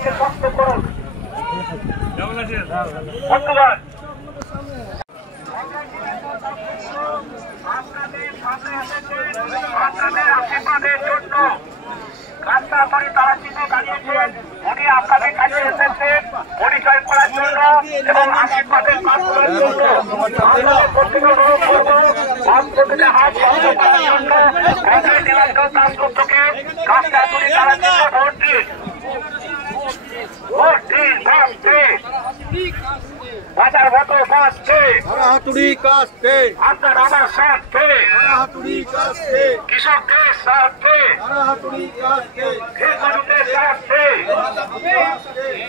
ভোটকে শক্ত করুন। ধন্যবাদ। আপনাদের আশীর্বাদের জন্য কাস্তা করে তারা চিঠি দাঁড়িয়েছেন। উনি আপনাদের কাছে এসেছেন পরিচয় করার জন্য এবং আশীর্বাদের কাজ করার জন্য। হাত বন্ধ করার জন্য কংগ্রেস নীলাঞ্জন দাশগুপ্তকে কাস্তা করে তারা চিঠি ভোট দিন। ভোট দিন, ভোট দিন। বাজার মতো বাঁচছে আপনার আমার স্বার্থে, কৃষকদের স্বার্থে, খেতমজুদের স্বার্থে,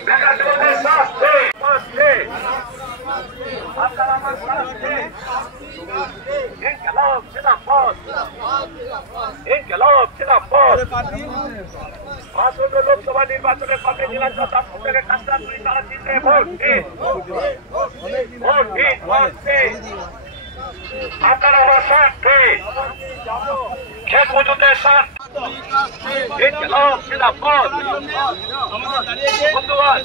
বেকারদের স্বার্থে বাঁচছে আপনার আমার স্বার্থে। ইনকিলাব জিন্দাবাদ, ইনকিলাব জিন্দাবাদ। আসন্ন লোকসভা নির্বাচনের পক্ষে নীলাঞ্জন দাশগুপ্তকে কাস্তা করে তারা চিঠি ভোট দিন। ভোট দিন, ভোট দিন। আপনার আমার স্বার্থে, খেত মজুদের স্বার্থে, ইনকিলাব জিন্দাবাদ। ধন্যবাদ।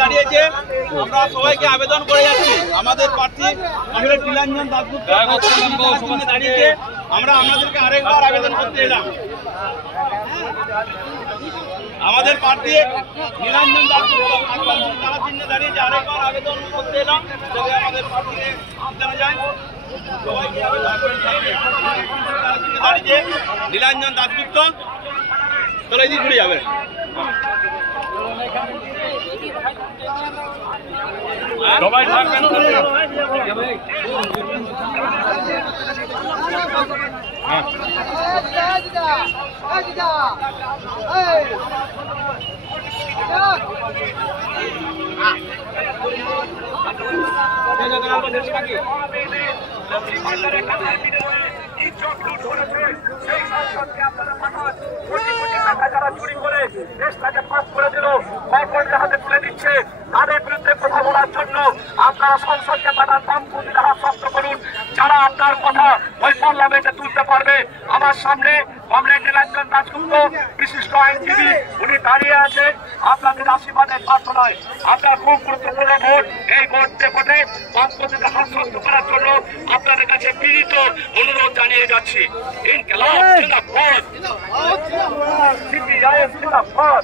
দাঁড়িয়েছে, আমরা সবাইকে আবেদন করে যাচ্ছি আমাদের প্রার্থী কমরেড নীলাঞ্জন দাশগুপ্ত দাঁড়িয়েছে। আমরা আমাদেরকে আরেকবার আবেদন করতে এলাম, আমাদের প্রার্থী নীলাঞ্জন দাশগুপ্ত তারা চিহ্নে দাঁড়িয়েছে, আরেকবার আবেদন করতে এলাম যাতে আমাদের প্রার্থীকে জানা যায়। সবাইকে আবেদন করে দাঁড়িয়েছে নীলাঞ্জন দাশগুপ্ত, চলে এদিকে ঘুরে যাবে। সবাই থাকবেন। সেই সংসদকে আপনারা পাঠান। কোটি কোটি টাকা যারা চুরি করে দেশটাকে পাস করে দিল, কর্পোরেটের হাতে তুলে দিচ্ছে, তাদের বিরুদ্ধে কথা বলার জন্য আপনারা সংসদকে পাঠান। বামপন্থীরা হাত শক্ত করুন। যারা আপনার কথা ওই পার্লামেন্টে তুলতে পারবে। আমার সামনে কমরেড নীলাঞ্জন দাশগুপ্ত বিশিষ্ট আইনজীবী, উনি দাঁড়িয়ে আছেন আপনাদের আশীর্বাদের প্রার্থনায়। আপনার খুব গুরুত্বপূর্ণ ভোট। এই ভোটে ভোটে বামপন্থীদের হাত শক্ত করার জন্য আপনাদের কাছে বিনীত অনুরোধ জানিয়ে যাচ্ছি। ইনকিলাব জিন্দাবাদ, সিপিআইএম জিন্দাবাদ।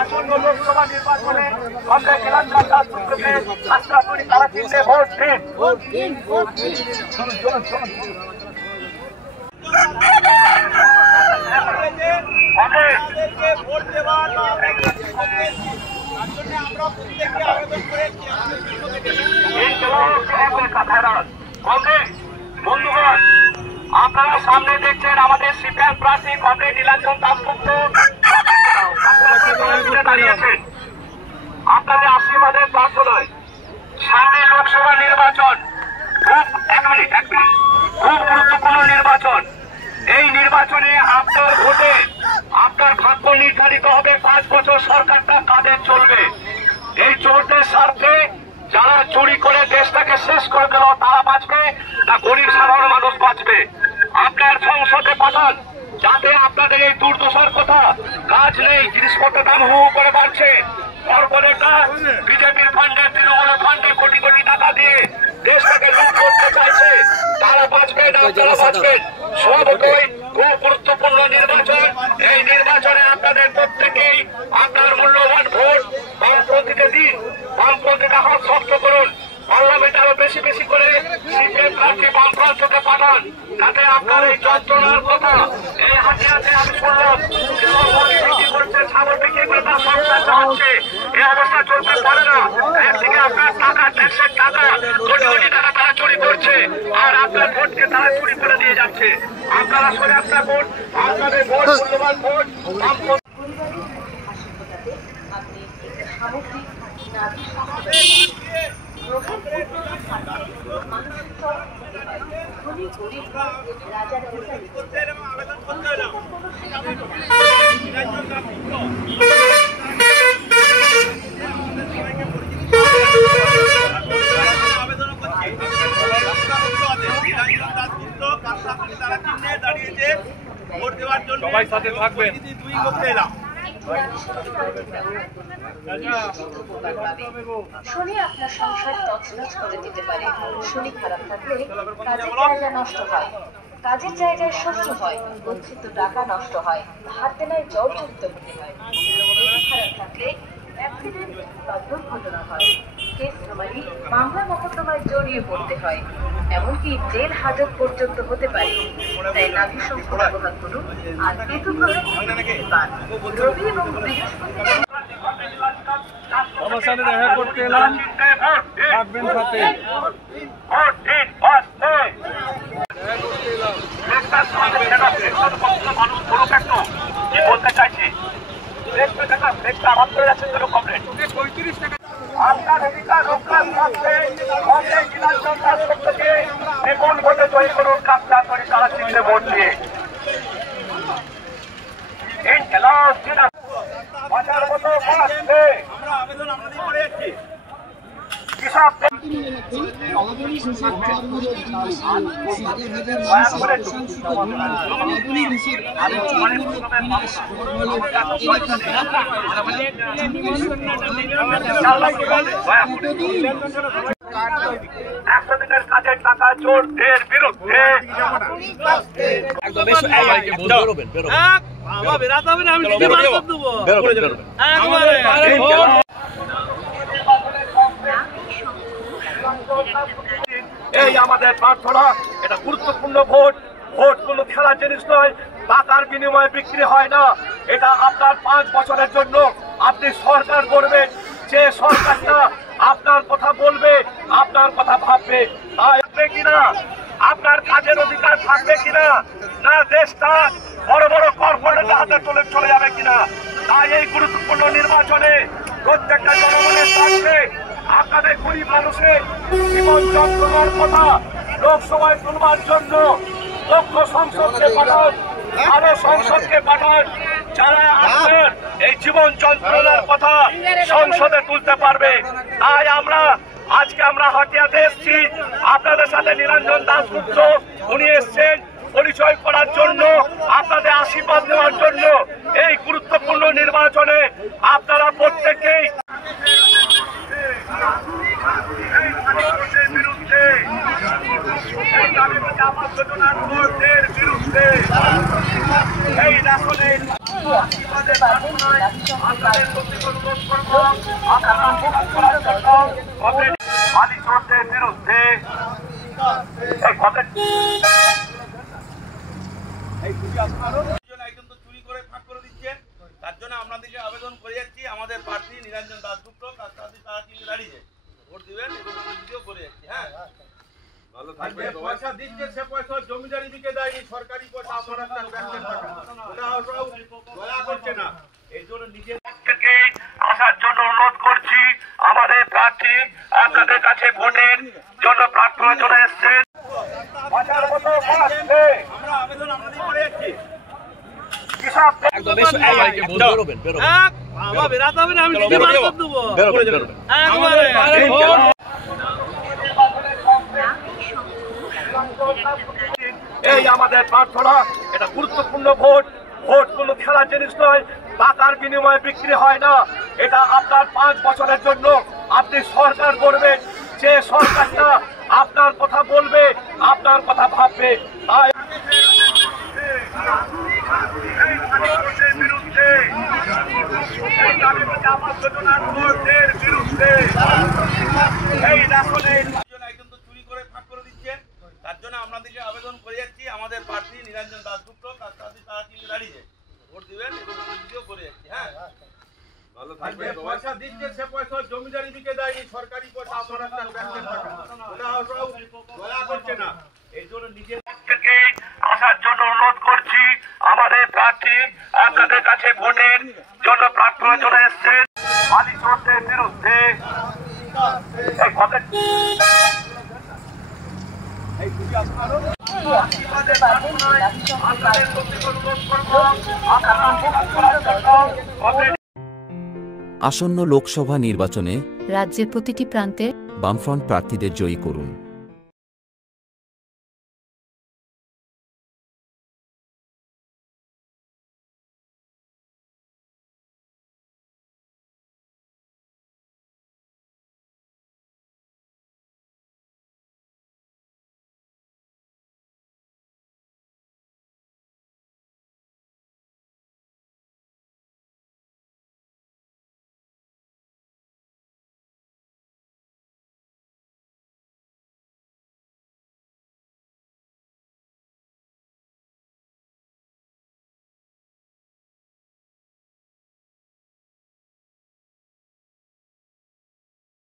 আসন্ন লোকসভা নির্বাচনে কমরেড নীলাঞ্জন দাশগুপ্তকে কাস্তা করে তারা চিহ্নে ভোট দিন। ভোট দেওয়ার আমরা প্রত্যেককে আবেদন করেছি। বন্ধুগণ, আপনারা সামনে দেখছেন আমাদের সিপিএম প্রার্থী কমরেড নীলাঞ্জন দাশগুপ্ত দাঁড়িয়েছেন আপনাদের আশীর্বাদের প্রার্থনায়। সামনে লোকসভা নির্বাচন, খুব গুরুত্বপূর্ণ নির্বাচন। এই নির্বাচনে আপনার ভোটে আপনার ভাগ্য নির্ধারিত হবে। 5 বছর সরকারটা কাদের চলবে। এই চোরদের স্বার্থে যারা চুরি করে দেশটাকে শেষ করে দিল তারা বাঁচবে না গরিব সাধারণ মানুষ বাঁচবে। আপনার সংসদে পাঠান যাতে আপনাদের এই দুর্দশার কথা, কাজ নেই, জিনিসপত্রের দাম হু করে বাড়ছে, কর্পোরেটরা বিজেপির ফান্ডে, তৃণমূলের ফান্ডে কোটি কোটি টাকা দিয়ে দেশটাকে লুট করতে চাইছে, তারা বাঁচবে না আপনারা বাঁচবেন। সবই খুব গুরুত্বপূর্ণ নির্বাচন। এই নির্বাচনে আপনাদের প্রত্যেকেই আপনার মূল্যবান ভোট বামপন্থীকে দিন। বামপন্থীকে হাত শক্ত করুন। পার্লামেন্টে আরো বেশি বেশি করে সিপিএম প্রার্থী বাম প্রান্তকে পাঠান যাতে আপনার এই যন্ত্রণার কথা, এই হাতে হাতে আমি শুনলাম বিক্রি করছে, ছাগল বিক্রি করে তার সংসার চালাচ্ছে। এই অবস্থা চলতে পারে না। একদিকে আপনার টাকা, ট্যাক্সের টাকা, কোটি কোটি টাকা তারা চুরি করছে, আর আপনার ভোটকে তারা চুরি করে নিয়ে যাচ্ছে। আপনারা সোজা থাকুন, আপনাদের ভোট মূল্যবান ভোট আবেদন করছি। দাসগুপ্ত কাকসাদি তারা চিহ্নে দাঁড়িয়েছে ভোট দেওয়ার জন্য সবাই সাথে থাকবেন দুই করতে এলাম। শনি আপনার সংসার তছনছ করে দিতে পারে। শনি খারাপ থাকলে কাজের জায়গা নষ্ট হয়, কাজের জায়গায় শত্রু হয়, গচ্ছিত টাকা নষ্ট হয়, ধার দেনায় জর্জরিত হতে হয়। শনি খারাপ থাকলে অ্যাক্সিডেন্ট বা দুর্ঘটনা হয়, কেস খামারি মামলা মোকদ্দমায় জড়িয়ে পড়তে হয়, এমনকি জেল হাজত পর্যন্ত হতে পারে। তাই নাভি শঙ্খ ব্যবহার করুন আর কেতু গ্রহের রবি এবং বৃহস্পতি আমার সাথে দেখা করতে এলাম, থাকবেন সাথে। কি বলতে চাইছি আপনার অধিকার রক্ষার স্বার্থে বিপুল ভোটে জয়ী করুন কাকসাদ তারা চিহ্নে ভোট দিয়ে। বাঁচার মতো বাঁচবে আমরা আবেদন আপনাদের করে যাচ্ছি। কৃষক একশো দিনের কাজের টাকা চোরদের বিরুদ্ধে এই আমাদের প্রার্থনা। এটা গুরুত্বপূর্ণ ভোট। ভোট কোনো খেলার জিনিস নয়, টাকার বিনিময়ে বিক্রি হয় না। এটা আপনার 5 বছরের জন্য আপনি সরকার করবেন, যে সরকারটা আপনার কথা বলবে, আপনার কথা ভাববে। তাই কিনা আপনার কাজের অধিকার থাকবে কিনা, না দেশটা বড় বড় কর্পোরেটের হাতে চলে যাবে কিনা। তাই এই গুরুত্বপূর্ণ নির্বাচনে প্রত্যেকটা জনগণের স্বার্থে আপনাদের গরিব মানুষের জীবন যন্ত্রণার কথা লোকসভায় তুলবার জন্য দক্ষ সংসদকে পাঠান, আরো সংসদকে পাঠান, যারা আপনার এই জীবন যন্ত্রণার কথা সংসদে তুলতে পারবে। তাই আজকে আমরা হাতিয়াতে এসেছি আপনাদের সাথে। নিরঞ্জন দাশগুপ্ত উনি এসছেন পরিচয় করার জন্য, আপনাদের আশীর্বাদ নেওয়ার জন্য। এই গুরুত্বপূর্ণ নির্বাচনে আপনারা প্রত্যেকেই বিরুদ্ধে এই রাসনের চোরদের বিরুদ্ধে একজন তো চুরি করে ফাঁক করে দিচ্ছেন, তার জন্য আপনাদেরকে আবেদন করে যাচ্ছি। আমাদের প্রার্থী নিরঞ্জন দাশগুপ্ত কাকসাদি তারা চিহ্নে দাঁড়িয়ে ভোট দিবেন এবং ভিডিও করে যাচ্ছি। হ্যাঁ, পয়সা দিচ্ছে, সে পয়সা জমিদারি দিকে দেয়নি, সরকারি পয়সা আপনারা দয়া করছে না। এই জন্য নিজের থেকে আসার জন্য অনুরোধ করছি। আমাদের প্রার্থী আপনাদের কাছে ভোটের জন্য প্রার্থনা জন্য এসছেন। বাঁচার মতো বাঁচবে আমরা আবেদন আপনাদের করে যাচ্ছি। কৃষক এই আমাদের প্রার্থনা। এটা গুরুত্বপূর্ণ ভোট। ভোট কোনো খেলার জিনিস নয়, টাকার বিনিময়ে বিক্রি হয় না। এটা আপনার 5 বছরের জন্য আপনি সরকার করবেন, যে সরকারটা আপনার কথা বলবে, আপনার কথা ভাববে। তাই বিরুদ্ধে এই রাসনের একজন তো চুরি করে ফাঁক করে দিচ্ছেন, তার জন্য আপনাদেরকে আবেদন করে যাচ্ছি। আমাদের প্রার্থী নিরঞ্জন দাশগুপ্ত কাকসাদি তারা চিহ্নে দাঁড়িয়ে ভোট দিবেন এবং ভিডিও করে যাচ্ছি। হ্যাঁ, পয়সা দিচ্ছে, সে পয়সা জমিদারি দিকে দেয়নি, সরকারি পয়সা আপনারা দয়া করছে না। এই জন্য নিজের থেকে আসার জন্য অনুরোধ করছি। আমাদের প্রার্থী আপনাদের কাছে ভোটের জন্য প্রার্থনা জন্য এসছেন। বালি চোরদের বিরুদ্ধে আসন্ন লোকসভা নির্বাচনে রাজ্যের প্রতিটি প্রান্তে বামফ্রন্ট প্রার্থীদের জয়ী করুন।